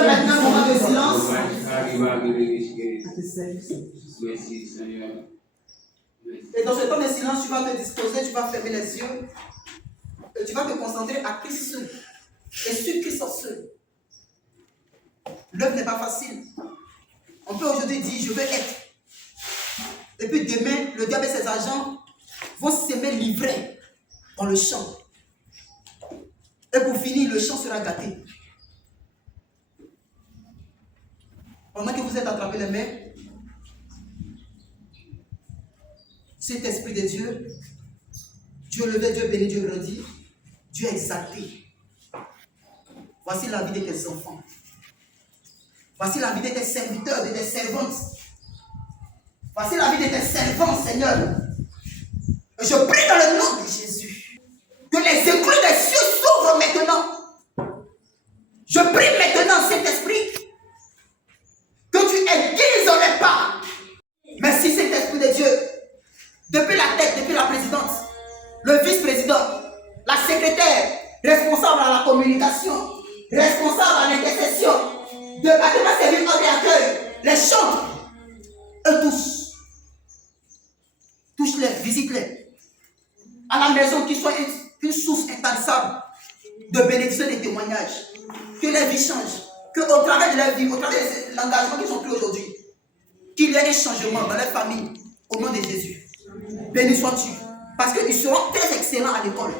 Maintenant un moment de silence. Et dans ce temps de silence, tu vas te disposer, tu vas fermer les yeux et tu vas te concentrer à Christ seul et sur Christ seul. L'œuvre n'est pas facile. On peut aujourd'hui dire je veux être. Et puis demain, le diable et ses agents vont s'aimer livrés dans le champ. Et pour finir, le champ sera gâté. Pendant que vous êtes attrapés les mains, cet esprit de Dieu, Dieu levé, Dieu béni, Dieu grandi, Dieu exalté. Voici la vie de tes enfants. Voici la vie de tes serviteurs, de tes servantes. Voici la vie de tes servants, Seigneur. Et je prie dans le nom de Jésus que les écluses des cieux s'ouvrent maintenant. Je prie maintenant, Saint-Esprit, que tu aiguises les pas. Merci, Saint-Esprit de Dieu. Depuis la tête, depuis la présidente, le vice-président, la secrétaire, responsable à la communication, responsable à l'intercession, de bâtiment service ordre et accueil, les chambres, eux tous, touche-les, visite-les. À la maison, qu'ils soient une source intarissable de bénédiction et de témoignages. Que les vies changent. Qu'au travers de leur vie, au travers de l'engagement qu'ils ont pris aujourd'hui, qu'il y ait un changement dans leur famille, au nom de Jésus. Béni sois-tu. Parce qu'ils seront très excellents à l'école.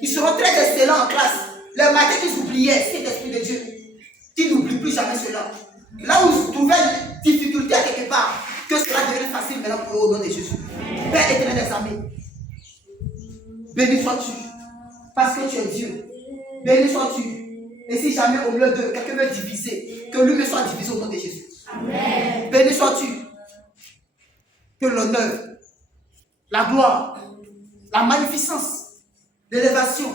Ils seront très excellents en classe. Les matins qu'ils oubliaient, cet esprit de Dieu, qui n'oublie plus jamais cela. Là où ils trouvaient une difficulté à quelque part, que cela devienne facile maintenant pour eux au nom de Jésus. Père éternel des armées, béni sois-tu. Parce que tu es Dieu. Béni sois-tu. Et si jamais au milieu de quelqu'un veut diviser, que lui-même soit divisé au nom de Jésus. Amen. Béni sois-tu. Que l'honneur, la gloire, la magnificence, l'élévation,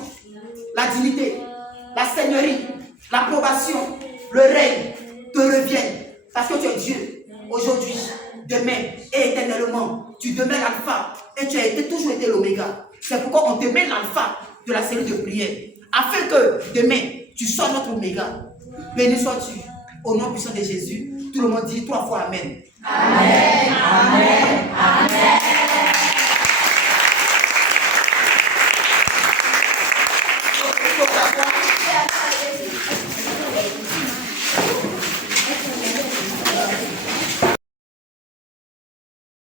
la dignité, la seigneurie, l'approbation, le règne te reviennent. Parce que tu es Dieu. Aujourd'hui, demain et éternellement. Tu demeures l'alpha et tu as toujours été l'oméga. C'est pourquoi on te met l'alpha de la série de prières. Afin que demain, tu sois notre oméga. Béni sois-tu. Au nom puissant de Jésus, tout le monde dit 3 fois Amen. Amen. Amen. Amen.